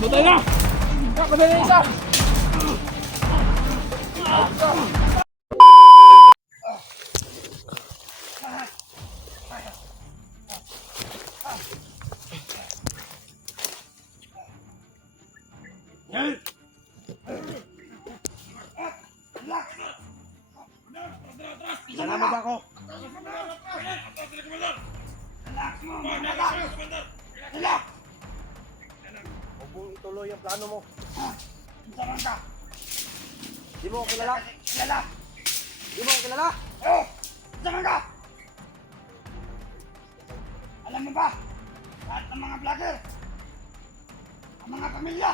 Patay na! Patay na isa! Salamat ako. Huwag mong ituloy ang plano mo. Saan ka? Di mo ako kilala? Kilala? Di mo ako kilala? Oo! Saan ka? Alam mo ba? Lahat ng mga vlogger, ang mga pamilya,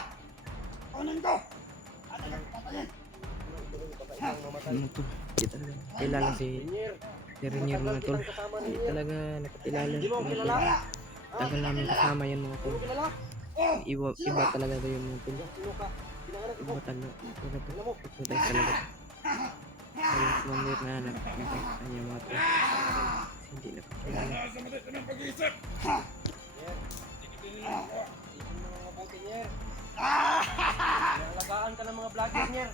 kunin ko. At patayin. Ano to? Di talaga kilala si Renier mga tol. Di talaga nakakilala. Di mo ako kilala? Tagal namin kasama yan mga Di tol. mo kilala? Iba talaga tayo mga tol. Sino ka? Pinangalan Iba ko. talaga. Alam mo? Iputay talaga. Kaya manir na anak. Kanya mga tol. Hindi nakakilala. Isip mo mga mabuti niya. Nalagaan ka ng mga vlogger niya.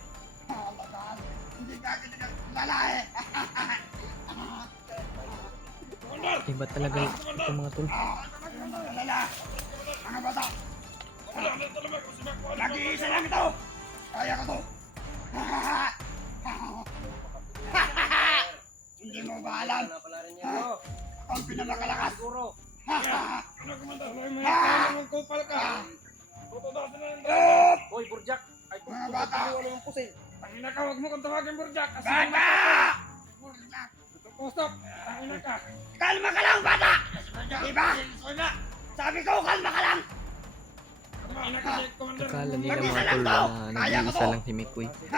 Hindi ka lalaki. Iba talaga ito mga tol. Lala, mga bata. Nag-iisa lang ito. Kaya ko to. Hindi mo ba alam? Wala pala rin niya. Ang pinamakalakas. Siguro. Hoy, Burjak. Ay, kung Mga bata. ano yung pusin. Tangina ka, huwag mo kong tawagin Burjak. Kasi Bata! Kusok. Tangina ka. Kalma ka lang, bata! Diba? Sabi ko, kalma ka lang! Tangina ka, Commander. Akala nila mga tol na nag-iisa lang si Mikoy. Di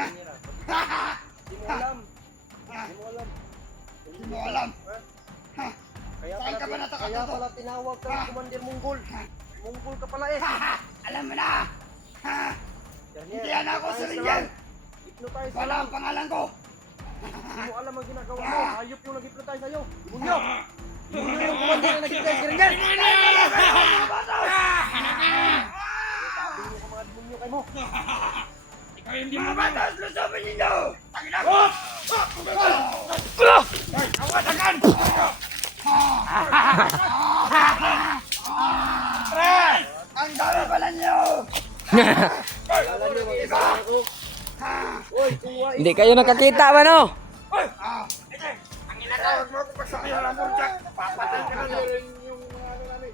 mo alam. Di mo alam. Hindi mo alam. Kaya Saan ka ba pala, natakato? kaya pala tinawag ka ng Commander Monggol. Monggol ka pala eh. Alam mo na! Dernier, Hindi yan ako si Rinjan! Hypnotize ka Wala lang. ang pangalan ko! Hindi mo alam ang ginagawa mo. Hayop yung nag-hypnotize sa'yo. Munyo! Munyo yung Commander na nag-hypnotize si Rinjan. Sabi mo ka mga demonyo kayo mo. Ikaw hindi mo Mga ba? bata, lusubin ninyo! Tangina! Awasakan! Ang dami pala niyo! Kala niyo mag-isa ako. Uy, kuha Hindi kayo nakakita ba no? Ang inatawag mo kung pagsabihan ang burjak! Papatay ka na rin yung ano namin!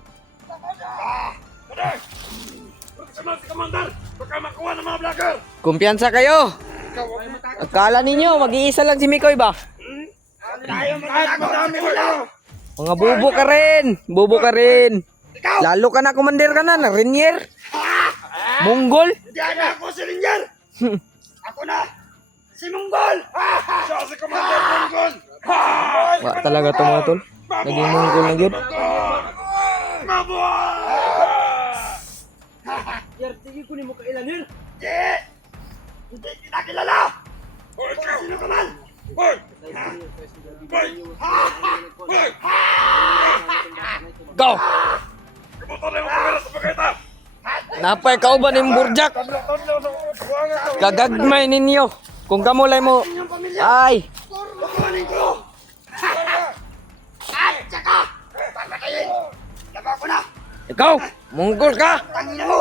Sama si Commander! Baka makuha ng mga vlogger! Kumpiyansa kayo. Ikaw, huwag mo takot! Akala ninyo mag-iisa lang si Mikoy ba? Tayo Kahit magkakot! madami sila! Mga bubo ka rin. Bubo ka rin. Ikaw! Lalo ka na commander ka na, Renier. Monggol. Hindi ako si Rinjan! Ako na! Si Monggol! Siya si Commander Monggol! Wa talaga to mga tol. Naging monggol na yun. Yer, sige kunin mo kailanir. Hindi! Hindi kita kilala! Hoy, ikaw! Sino ka man? Hoy! Hoy! Hoy! Go! Kamutan na yung kamera sa pagkaita! Napay ka ba ni Burjak? Kagagmay ninyo. Kung kamulay mo. Inyong pamilya! Ay! Kukunin ko! At saka! Papatayin! Laban ko na! Ikaw! Monggol ka! Tangina mo!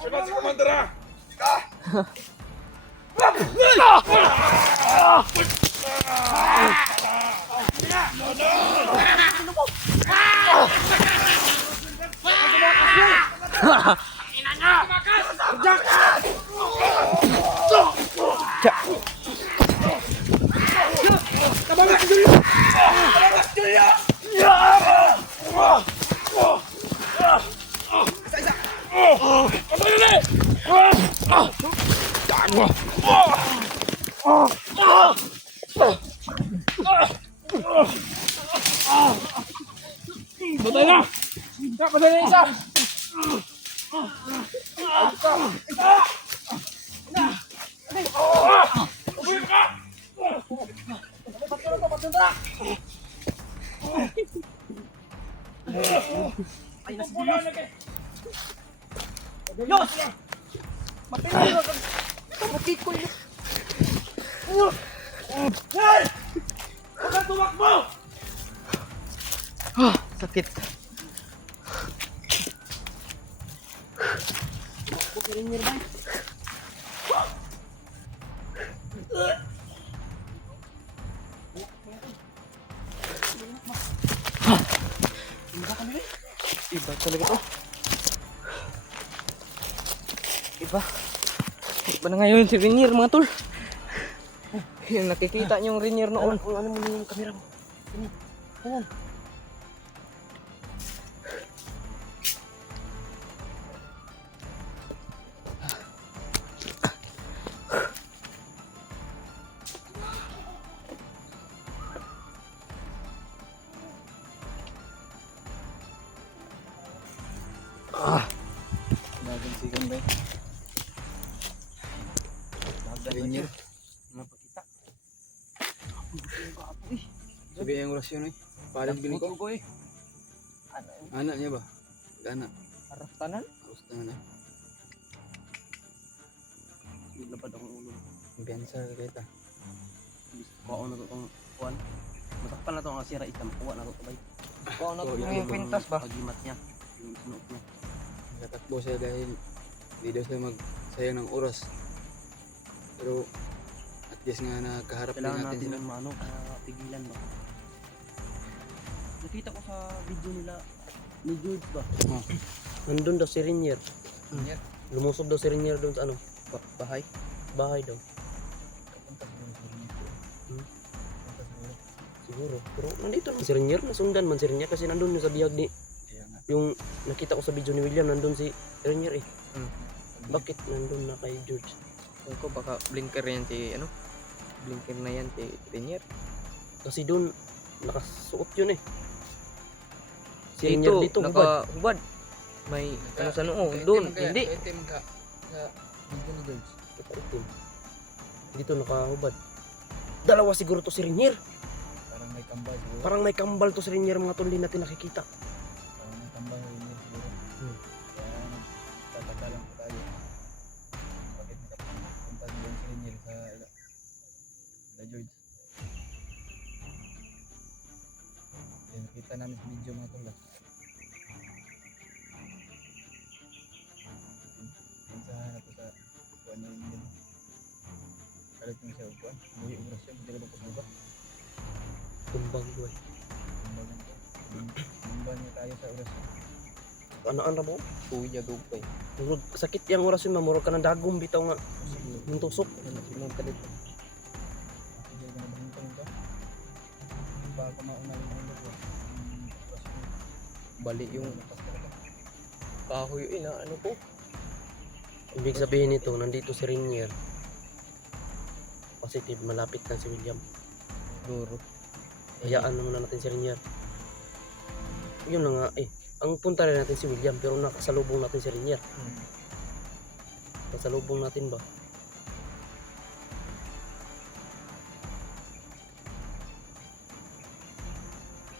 Sino si Commander ha? Burjak! Patay na! Patay na isa! Ubuhin ka! Ay, nasa Ubuhin na kayo! Diyos! Mapinag ka! Bakit ko yun? Hey! Huwag kang tumakbo! Sakit. Sirinyer ba? Iba talaga to. Iba. Iba na ngayon si Rainier mga tol. Yung nakikita niyo yung Rainier noon. Ano mo na yung camera mo? Ayan. Nagansigan ba? Rainier. Napakita. Sabi yung orasyon eh. Palit gini ko. Ko eh. Anak niya ba? Anak. Harastanan? Gusto na. Lapad akong ulo. Biyansa ka kita. Kuha na ito itong kuhan. Masakpan na ito ang sira isang. Kuha na ito ito bay. Kuha na Oh, ito yan yung pintas ba? Pagimat niya. Yung sinuot niya. Nakatakbo siya dahil hindi daw siya magsayang ng oras. Pero at least nga nakaharap din Kailangan natin natin sila. ng ano, pigilan ba? Nakita ko sa video nila ni George ba? Oh. Nandun daw si Rainier. Rainier? Lumusob daw si Rainier doon sa ano? Bahay. Bahay daw. Siguro. Pero nandito naman si Rainier. Nasundan man si Rainier kasi nandun yung sa biyag ni... Kaya nga. Yung nakita ko sa video ni William, nandun si Rainier eh. Hmm. Bakit nandun na kay George? Ewan ko baka blinker yan si ano? Blinker na yan si Rainier. Kasi doon, nakasuot yun eh. Si Rainier Dito, dito, hubad. nakahubad. May ano sa noo. Doon, hindi. Itim ka. Sa video ni George. Nakaitim. Dito nakahubad. Dalawa siguro to si Rainier. Parang may kambal siguro. Parang may kambal to si Rainier, mga tol, di natin nakikita. Parang may kambal niya siguro. Hmm. Kaya tataka lang po tayo. Bakit nakapunta doon si Rainier sa George. Then nakita namin sa video mga tol. Pinsahan ako sa kuwan niya yun. Kalit mo siya kuwan. Buhay ubras siya. Hindi ba kusuba? Tumbang boy. Tumbang niya tayo sa orasyon. Ano mo? Kuya gugpay. Murag sakit yung oras yun, mamurag ka ng dagom, bitaw nga. Yung tusok. Ano sinong ka dito? Hindi ko nabintang ka. Ba ako mauna yung ulo ko. Orasyon. Bali yung Lakas talaga. kahoy na ano po. Ibig sabihin nito, nandito si Rainier. Positive, malapit na si William. Siguro. Hayaan na muna natin si Rainier. Yun na nga eh. Ang punta rin natin si William, pero nakasalubong natin si Rainier. Nakasalubong natin ba?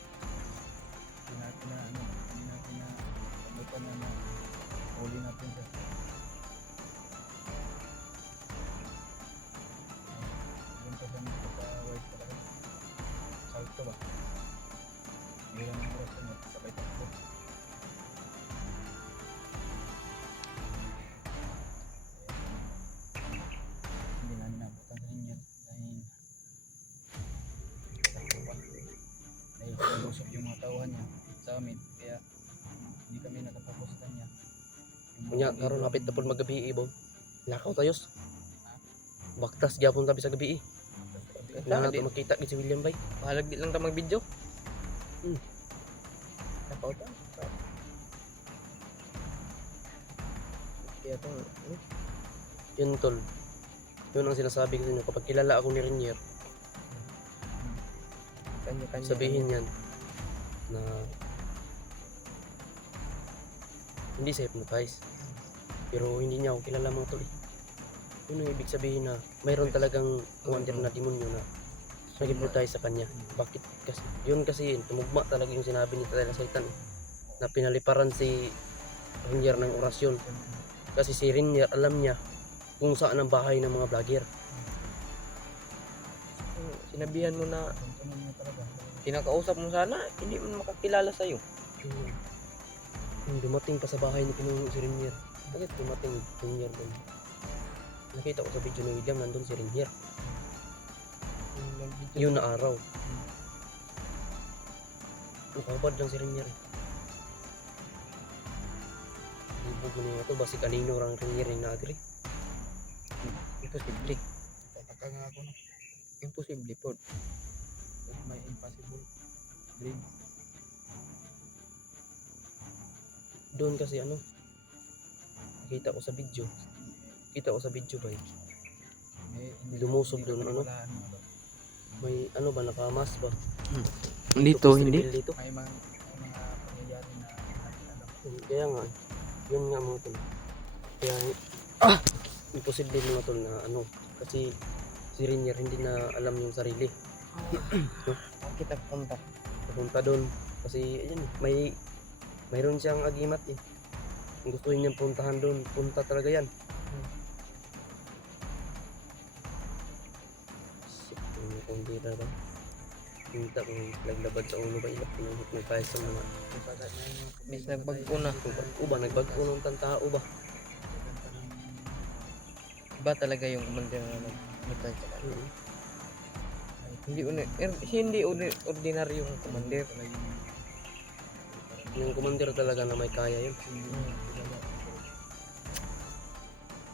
Hindi natin na ano. Hindi natin na pagbutan na huli natin siya. Doon pa siya magpapa-wise talaga. Salto ba? Mayroon ng orasyon at sabay takbo. Hindi namin nabutan sa inyo dahil dahil pinag-usap yung mga tauhan niya sa amin kaya hindi kami nakapapos sa kanya. Kunya, karon hapit na po magabi ibon. Lakaw tayos. Baktas gyapon tabi sa gabi eh. Na nato makita gid si William bay. Mahalag di lang ta mag-video. Hmm. Napauta. Kaya to, ano? Yun tol. Yun ang sinasabi ko sa inyo. Kapag kilala ako ni Renier, Kanya-kanya. sabihin yan na hindi sa hypnotize. Pero hindi niya ako kilala mga tol. Yun ang ibig sabihin na mayroon talagang commander na demonyo na nag-hypnotize sa kanya. Bakit kasi? Yun kasi tumugma talaga yung sinabi ni Tatay Satan na pinaliparan si Renier ng orasyon. Kasi si Renier alam niya kung saan ang bahay ng mga vlogger. Sinabihan mo na kinakausap mo sana, hindi mo makakilala sa'yo. Yung dumating pa sa bahay ni Pinuno si Renier. Bakit dumating si Renier doon? Nakita ko sa video ni William, nandun si Renier. Yun na araw. Nakabad lang si Renier eh. Ibo ko niya ito, basi kanino rang Renier yung na-agree. Imposible. Tataka nga ako no. Imposible po. May impossible dream. Doon kasi ano, nakita ko sa video. Kita ko sa video ba eh. Lumusob doon ano. May ano ba, nakamas ba? Dito, Tapos hindi. reveal dito. May mga pangyayari na alam. Kaya nga, yun nga mga tol. Kaya, imposible mga tol na ano, kasi si Renier hindi na alam yung sarili. Kita punta. Papunta doon, kasi ayun, mayroon siyang agimat eh. Kung gusto niyang puntahan doon, punta talaga yan. Shit, kung di na ba? Pinta kung naglabad sa ulo ba ilap, pinahit ng tayo sa mga Bis nagbagko na. uba, nagbagko ng tantao ba? Iba talaga yung commander na nagmutay sa kanya. Hindi ordinaryong commander. Yung commander talaga na may kaya yun.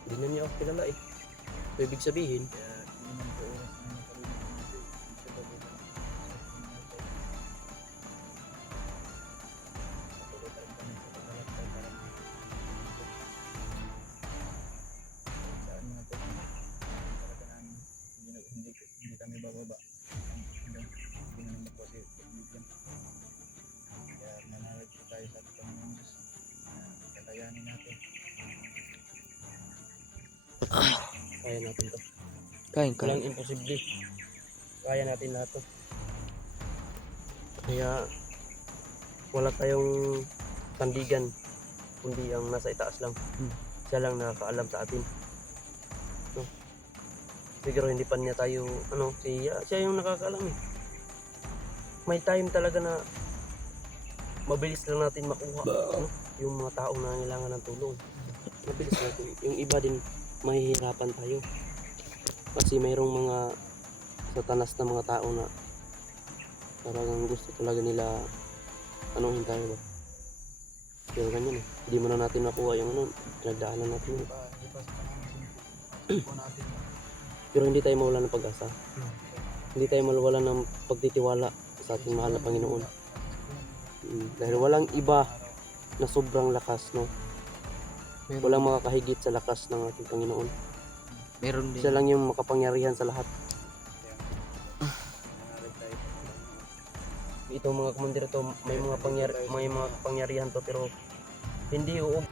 Hindi na niya ako kilala eh. So, ibig sabihin, Hindi kami bababa. Hindi naman po si William. Kaya manalig po tayo sa Panginoon Diyos. Kakayanin natin. kaya natin to. Kain ka. Walang imposible. Kaya natin lahat to. Kaya wala tayong sandigan, kundi ang nasa itaas lang. Siya lang nakakaalam sa atin. No? Siguro hindi pa niya tayo, ano, siya yung nakakaalam eh. May time talaga na mabilis lang natin makuha, ano, yung mga taong nangangailangan ng tulong. Mabilis natin. Yung iba din, mahihirapan tayo. Kasi mayroong mga satanas na mga tao na parang gusto talaga nila anuhin tayo ba. Pero ganyan eh. Hindi mo na natin makuha yung ano, pinagdaanan natin yun. Di ba sa panahon po natin. Pero hindi tayo mawala ng pag-asa. Hindi tayo mawala ng pagtitiwala sa ating mahal na Panginoon. Dahil walang iba na sobrang lakas, no? Walang makakahigit sa lakas ng ating Panginoon. Meron din. Siya lang yung makapangyarihan sa lahat. Itong mga komandir to, may mga pangyarihan to pero hindi uog